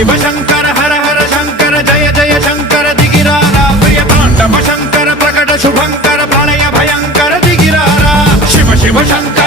शिव शंकर हर हर शंकर जय जय शंकर दिगिरारा प्रिय तांडव शंकर प्रकट शुभंकर प्रलय भयंकर दिगिरारा शिव शिव शंकर